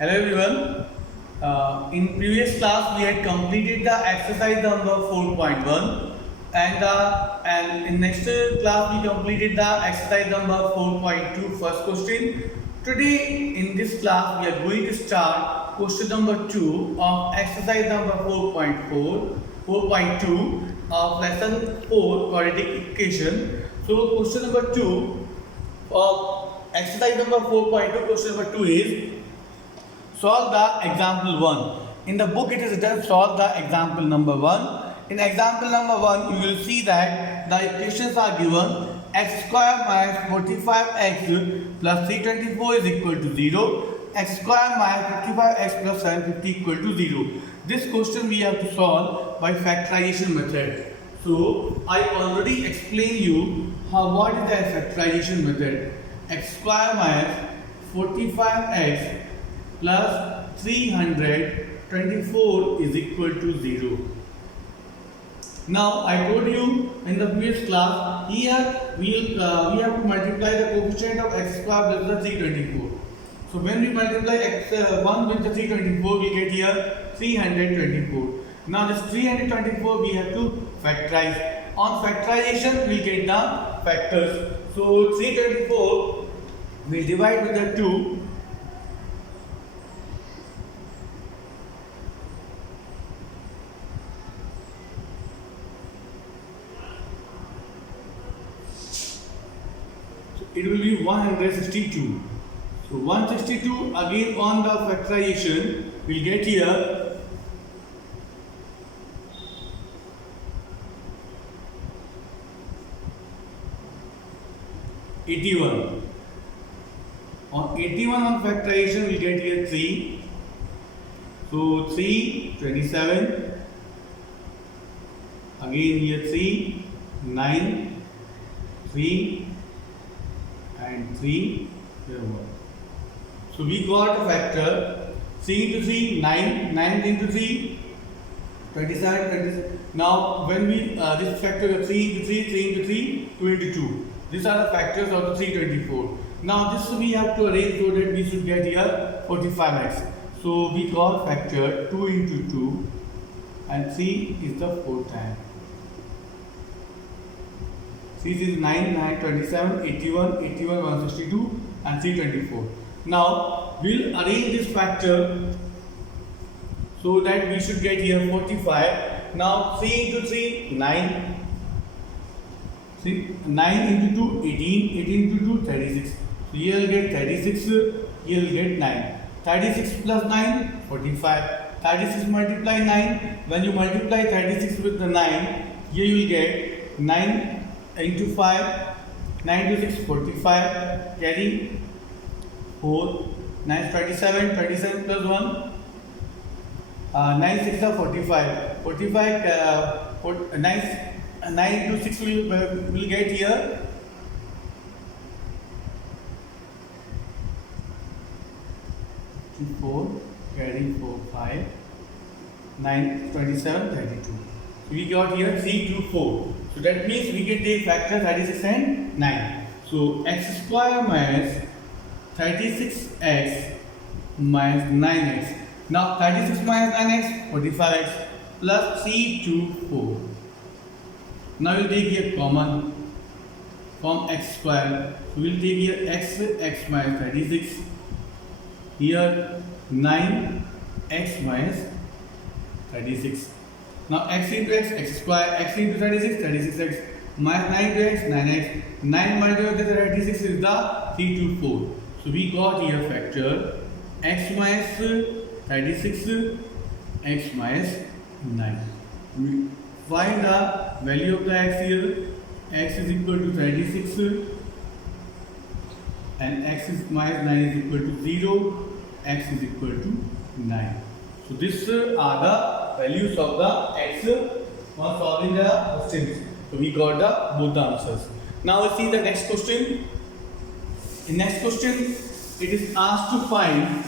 Hello everyone. In previous class we had completed the exercise number 4.1 and in next class we completed the exercise number 4.2 first question. Today in this class we are going to start question number 2 of exercise number 4.2 of lesson 4 quadratic equation. So question number 2 of exercise number 4.2 question number 2 is solve the example 1. In the book it is written solve the example number 1. In example number 1 you will see that the equations are given x square minus 45x plus 324 is equal to 0, x square minus 55x plus 750 equal to 0. This question we have to solve by factorization method. So I already explained you what is the factorization method. X square minus 45x plus 324 is equal to 0. Now I told you in the previous class, here we have to multiply the coefficient of x square plus the 324. So when we multiply x1 with the 324, we get here 324. Now this 324 we have to factorize. On factorization we get the factors. So 324 we divide with the 2. It will be 162. So 162 again on the factorization we'll get here 81. On 81 on factorization we'll get here 3. So 3, 27. Again here 3, 9, 3 and 3 here 1. So we got a factor 3 into 3 9, 9 into 3 27, 27. Now when we this factor 3 into 3, 3 into 3, 2 into 2. These are the factors of the 324. Now this we have to arrange so that we should get here 45x. So we got factor 2 into 2 and 3 is the 4th time. 3 is 9, 9, 27, 81, 81, 162 and 324. Now we'll arrange this factor so that we should get here 45. Now 3 into 3, 9. 9 into 2, 18, 18 into 2, 36. So here you'll get 36, here you'll get 9. 36 plus 9, 45. 36 multiply 9. When you multiply 36 with the 9, here you will get 9 into 5, 9 to 6, 45, carry 4, 9 is 27, 27 plus 1, 9 6 are 45, 45, 9 into 6 will get here 4, carry 4, 5, 9, 27, 32. So we got here 3 to 4. So that means we can take factor 36 and 9. So x square minus 36x minus 9x. Now 36 minus 9x, 45x plus 3 to 4. Now we'll take here common from x square. So we'll take here x minus 36. Here 9x minus 36. Now x into x square, x into 36, 36x, minus 9 to x, 9x, 9 multiplied with 36 is the 3 to 4. So we got here factor x minus 36, x minus 9. We find the value of the x here, x is equal to 36 and x is minus 9 is equal to 0, x is equal to 9. So these are the values of the x for solving the questions. So we got both the answers. Now let's see the next question. In next question, it is asked to find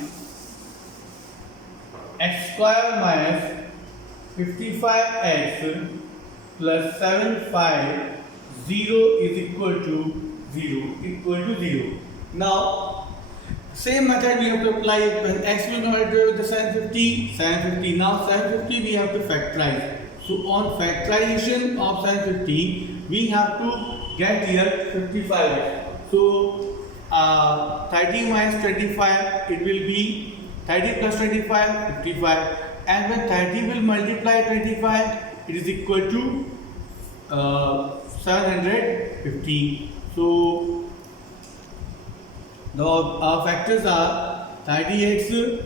x square minus 55x plus 750 is equal to 0. Now Same method we have to apply when x will be multiplied with the 750, 750. Now 750 we have to factorize. So on factorization of 750, we have to get here 55. So 30 minus 25, it will be 30 plus 25, 55. And when 30 will multiply 25, it is equal to 750. So our factors are 30x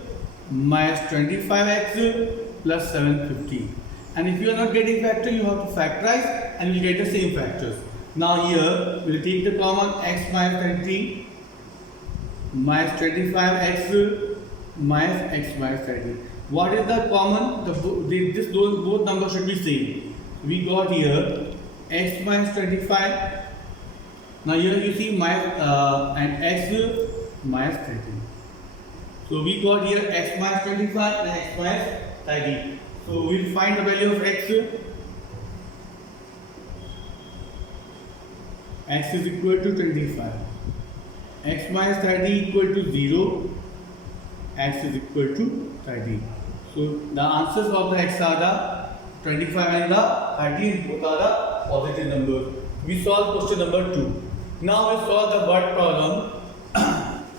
minus 25x plus 750. And if you are not getting factor, you have to factorize and you will get the same factors. Now here we will take the common x minus 30 minus 25x minus x minus 30. What is the common? Both numbers should be same. We got here x minus 25. Now here you see minus and x minus 30. So we got here x minus 25 and x minus 30. So we will find the value of x. X is equal to 25. X minus 30 equal to 0. X is equal to 30. So the answers of the x are the 25 and the 30, and both are the positive numbers. We solve question number 2. Now we solve the word problem.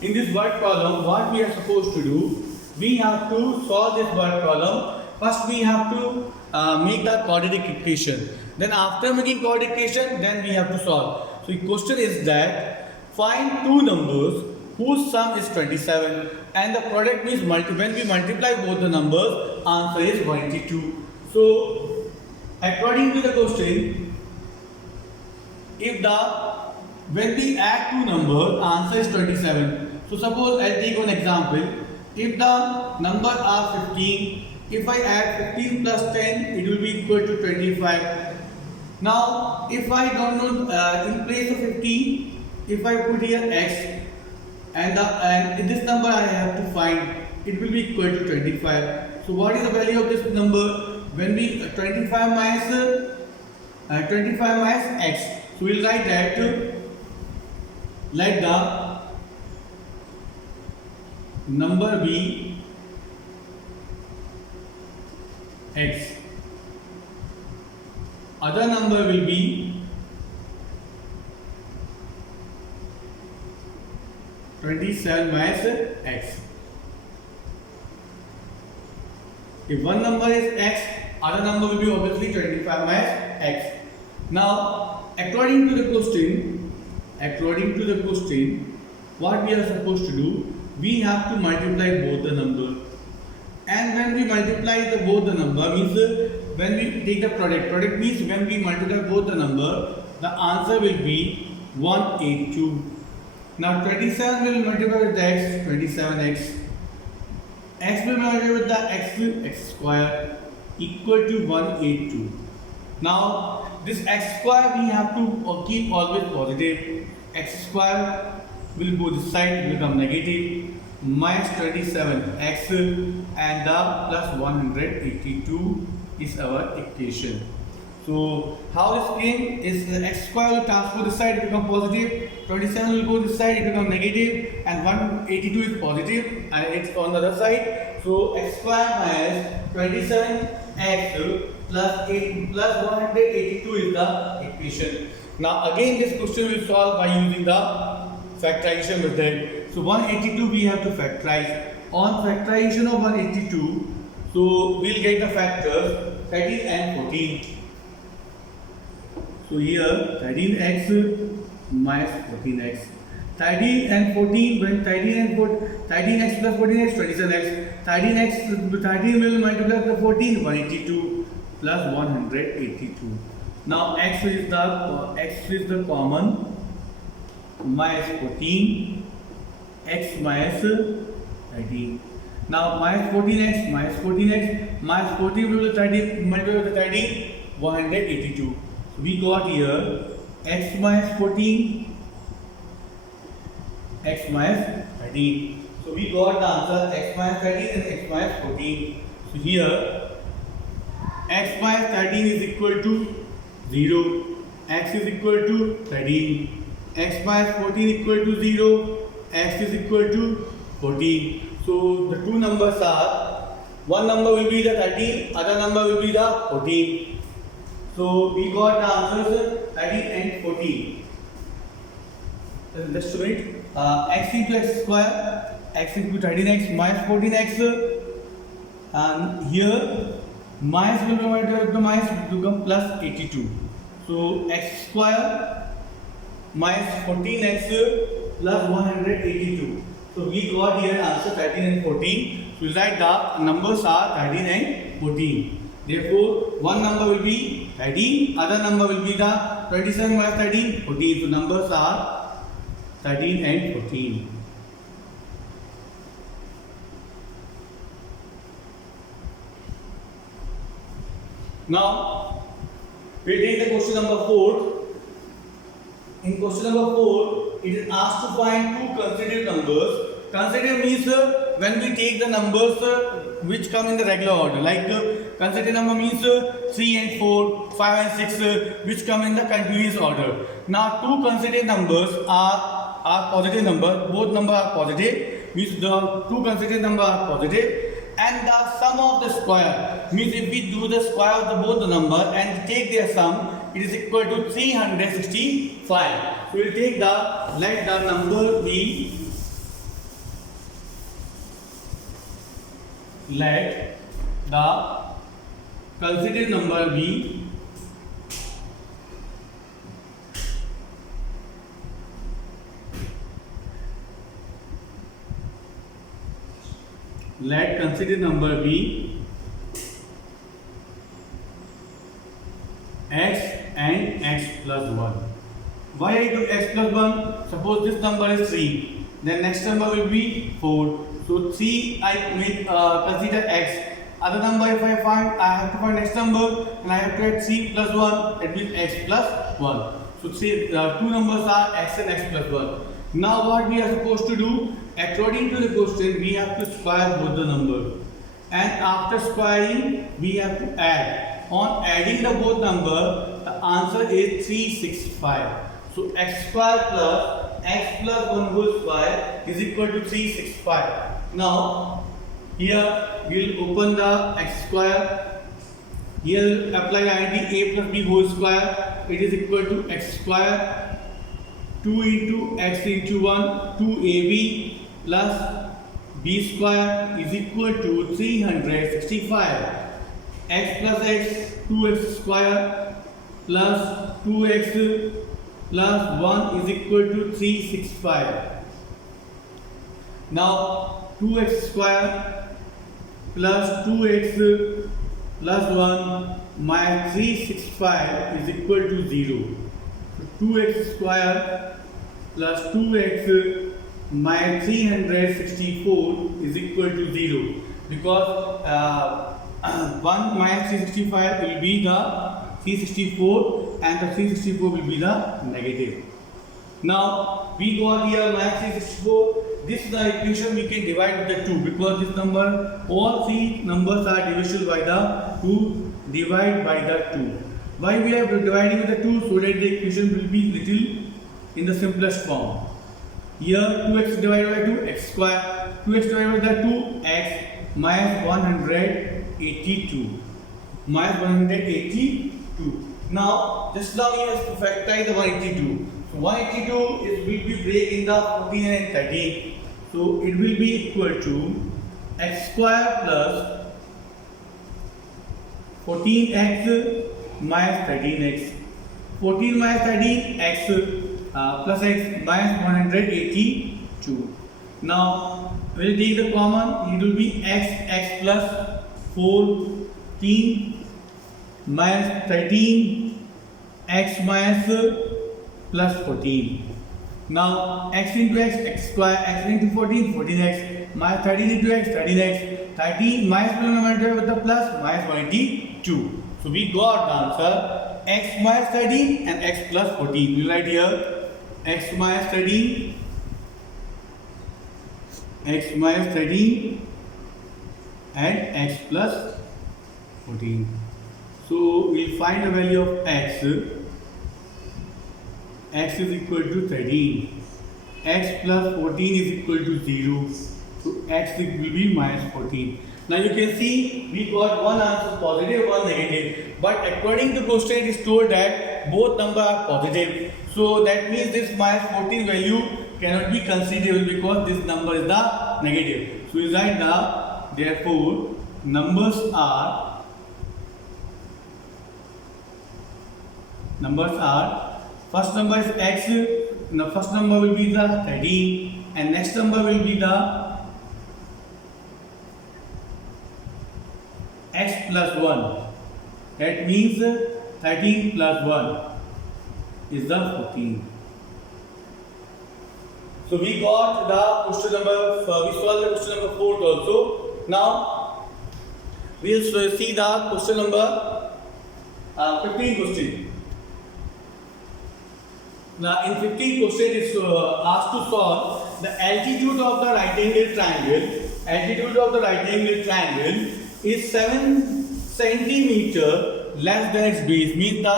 In this word problem, what we are supposed to do, we have to solve this word problem. First we have to make the quadratic equation. Then after making quadratic equation, then we have to solve. So the question is that find two numbers whose sum is 27 and the product means when we multiply both the numbers, answer is 182. So according to the question, when we add two numbers, answer is 27. So suppose I'll take one example. If the numbers are 15, if I add 15 plus 10, it will be equal to 25. Now, if I don't know, in place of 15, if I put here x, and this number I have to find, it will be equal to 25. So what is the value of this number? When we 25 minus x, so we'll write that let the number be x. Other number will be 27 minus x. If one number is x, other number will be obviously 25 minus x. Now, according to the question, what we are supposed to do, we have to multiply both the numbers. And when we multiply both the number, means when we take the product means when we multiply both the number, the answer will be 182. Now 27 will multiply with the x, 27x. X will multiply with the x square equal to 182. Now this x square we have to keep always positive. X square will go this side, it will become negative. Minus 27x and the plus 182 is our equation. So how this came is the x square will transfer this side, it become positive. 27 will go this side, it become negative, and 182 is positive and it's on the other side. So x square minus 27x plus 182 is the equation. Now again this question will solve by using the factorization method. So 182 we have to factorize. On factorization of 182, so we'll get the factors 13 and 14. So here 13x minus 14x. 13 and 14, when 13x plus 14x, 27x. 13 will multiply with 14, 182 plus 182. Now x is the common, minus 14, x minus 13. Now minus 14x, minus 14 will be 13, multiply with 13, 182. So we got here x minus 14, x minus 13. So we got the answer x minus 13 and x minus 14. So here x minus 13 is equal to 0, x is equal to 13, x minus 14 equal to 0, x is equal to 14. So the two numbers are, one number will be the 13, other number will be the 14. So we got the answers 13 and 14. Just a minute. X into x square, x into 13x minus 14x, and here minus will be divided with the minus will become plus 82. So x square minus 14x plus 182. So we got here answer 13 and 14. So write the numbers are 13 and 14. Therefore, one number will be 13, other number will be the 27 minus 13, 14. So numbers are 13 and 14. Now, we take the question number 4. In question number 4, it is asked to find two consecutive numbers. Consecutive means when we take the numbers which come in the regular order. Like consecutive number means 3 and 4, 5 and 6 which come in the continuous order. Now, two consecutive numbers are positive numbers. Both numbers are positive. Means the two consecutive numbers are positive. And the sum of the square means if we do the square of the both the number and take their sum, it is equal to 365. So we will take let the number be, let the consecutive number be let consecutive number be x and x plus 1. Why I took x plus 1? Suppose this number is 3, then next number will be 4. So 3 I will consider x. Other number if I find, I have to find next number and I have to add 3 plus 1, it means x plus 1. So two numbers are x and x plus 1. Now what we are supposed to do? According to the question, we have to square both the numbers. And after squaring, we have to add. On adding the both numbers, the answer is 365. So x square plus x plus 1 whole square is equal to 365. Now, here we will open the x square. Here we will apply identity a plus b whole square. It is equal to x square 2 into x into 1, 2ab plus b square is equal to 365. X plus x, 2x square plus 2x plus 1 is equal to 365. Now 2x square plus 2x plus 1 minus 365 is equal to 0. So 2x square plus 2x minus 364 is equal to 0, because 1 minus 365 will be the 364 and the 364 will be the negative. Now we got here minus 364. This is the equation we can divide with the 2, because this number, all three numbers are divisible by the 2, divide by the 2. Why we are dividing with the 2? So that the equation will be little in the simplest form. Here 2x divided by 2, x square, 2x divided by 2, x minus 182. Minus 182. Now, just now we have to factorize the 182. So 182 will be break in the 14 and 13. So it will be equal to x square plus 14x minus 13x. 14 minus 13 x plus x minus 182. Now we will take the common. It will be x plus 14 minus 13 x minus plus 14. Now x into x square, x into 14, 14x minus 13 into x, 13x, 13 minus with the plus minus 182. So we got the answer x minus 13 and x plus 14. We write here x minus 13, x minus 13 and x plus 14. So we will find the value of x. X is equal to 13. X plus 14 is equal to 0. So x will be minus 14. Now you can see we got one answer positive, one negative. But according to question, it is told that both numbers are positive. So that means this minus 14 value cannot be considerable because this number is the negative. So we write therefore numbers are first number is x. The first number will be the 13 and next number will be the x plus 1. That means 13 plus 1 is the 14. So we got the question number, we solved the question number 4 also. Now we will see the question number 15 question. Now in 15 question it is asked to solve the altitude of the right angle triangle. Altitude of the right angle triangle is 7 centimeter less than its base. Means the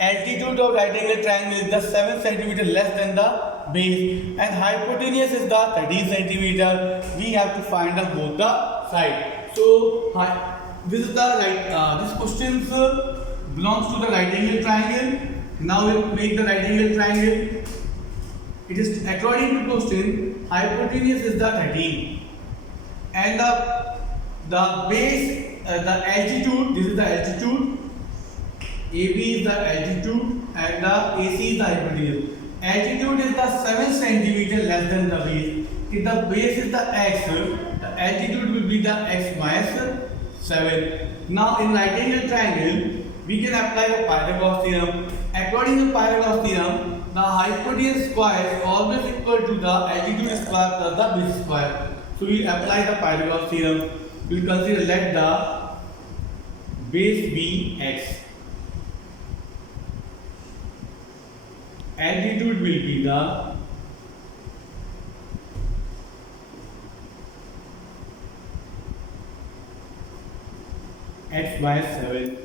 altitude of right angle triangle is the 7 centimeter less than the base, and hypotenuse is the 13 centimeter. We have to find out both the sides. So this is the right. This question belongs to the right angle triangle. Now we will make the right angle triangle. It is according to question, hypotenuse is the 13, and the base, the altitude. This is the altitude. AB is the altitude, and the AC is the hypotenuse. Altitude is the 7 centimeter less than the base. If the base is the x, the altitude will be the x minus 7. Now in right angle triangle, we can apply the Pythagoras theorem. According to Pythagoras theorem, the hypotenuse square is always equal to the altitude square plus the base square. So we apply the Pythagoras theorem. We will consider let the base be x. Altitude will be the x by 7.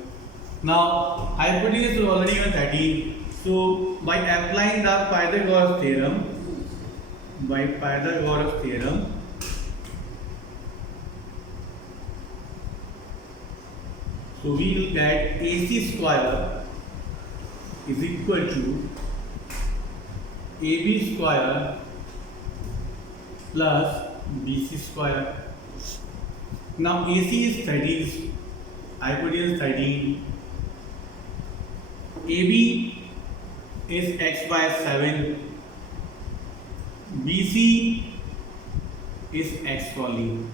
Now hypotenuse is already given 13. So by applying the Pythagoras theorem, so we will get AC square is equal to AB square plus BC square. Now AC is 13, hypotenuse 13. AB is x by 7. BC is x only.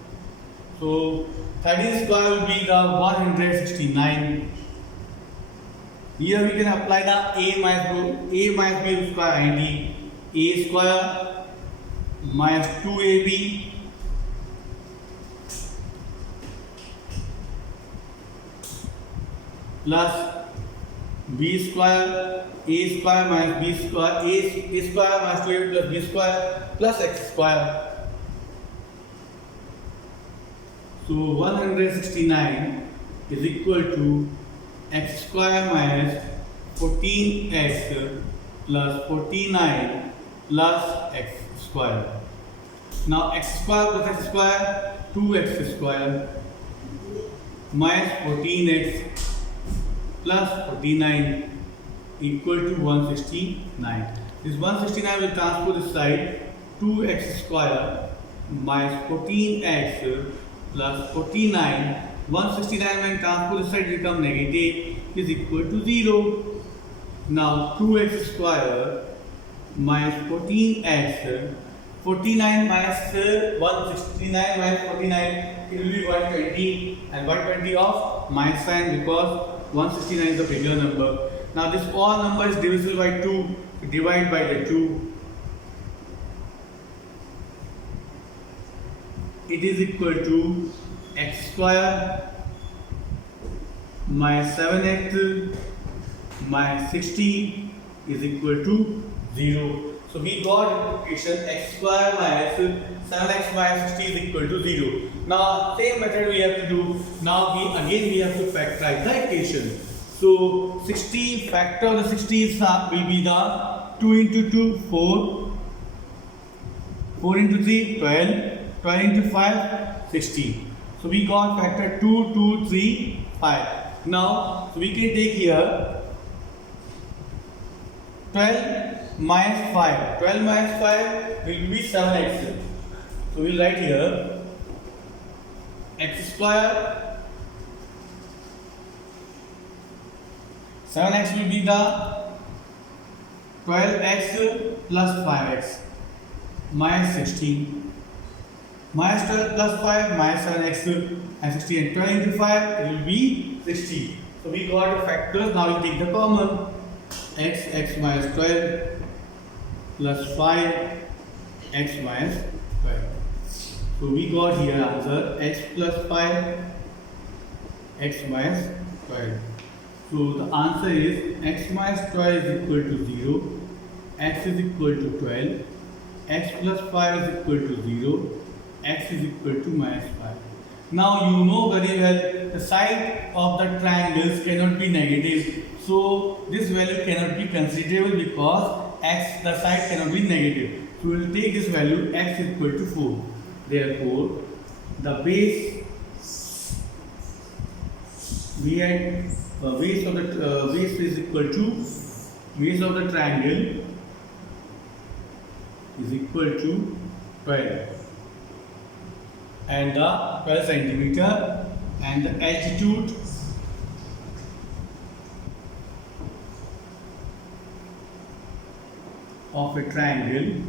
So 13 square will be the 169. Here we can apply the A minus B square ID. A square minus 2AB plus B square, A square minus B square, A square minus 2AB plus B square plus x square. So 169 is equal to x square minus 14x plus 49 plus x square. Now x square plus x square, 2x square minus 14x plus 49 equal to 169. This 169 will transpose this side. 2x square minus 14x plus 49. 169 when transpose this side will become negative is equal to 0. Now 2x square minus 14x, 49 minus 169 minus 49, it will be 120, and 120 of minus sign because 169 is the bigger number. Now this all number is divisible by 2, divide by the 2. It is equal to x square minus 7x minus 60 is equal to 0. So we got equation x square minus 7x minus 60 is equal to 0. Now same method we have to do. Now we have to factorize the equation. So 60 factor of the 60 is will be the 2 into 2 4, 4 into 3 12, 12 into 5, 16. So we got factor 2, 2, 3, 5. Now, so we can take here 12 minus 5. 12 minus 5 will be 7x. So we'll write here x square. 7x will be the 12x plus 5x minus 16. Minus 12 plus 5 minus 7x and 16 and 12 into 5 it will be 60. So we got the factors. Now we take the common. X minus 12 plus 5 x minus 12. So we got here answer x plus 5 x minus 12. So the answer is x minus 12 is equal to 0, x is equal to 12, x plus 5 is equal to 0, x is equal to minus 5. Now you know very well the side of the triangles cannot be negative. So this value cannot be considerable because the side cannot be negative. So we will take this value x is equal to 4. Therefore, the base of the base is equal to base of the triangle is equal to 12 and the 12 centimeter and the altitude of a triangle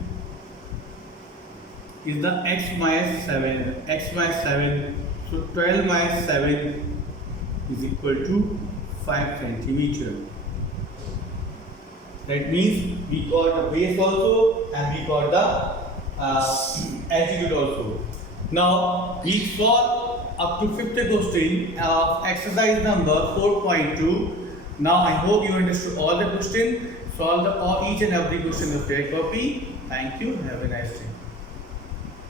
is the x minus 7. So 12 minus 7 is equal to 5 centimeter. That means we got the base also and we got the altitude also. Now we solve up to 50th question of exercise number 4.2. Now I hope you understood all the questions. Solve each and every question of your copy. Thank you. Have a nice day.